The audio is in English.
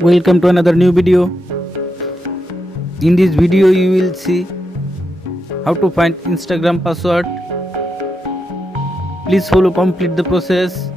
Welcome to another new video. In this video you will see how to find Instagram password. Please follow complete the process.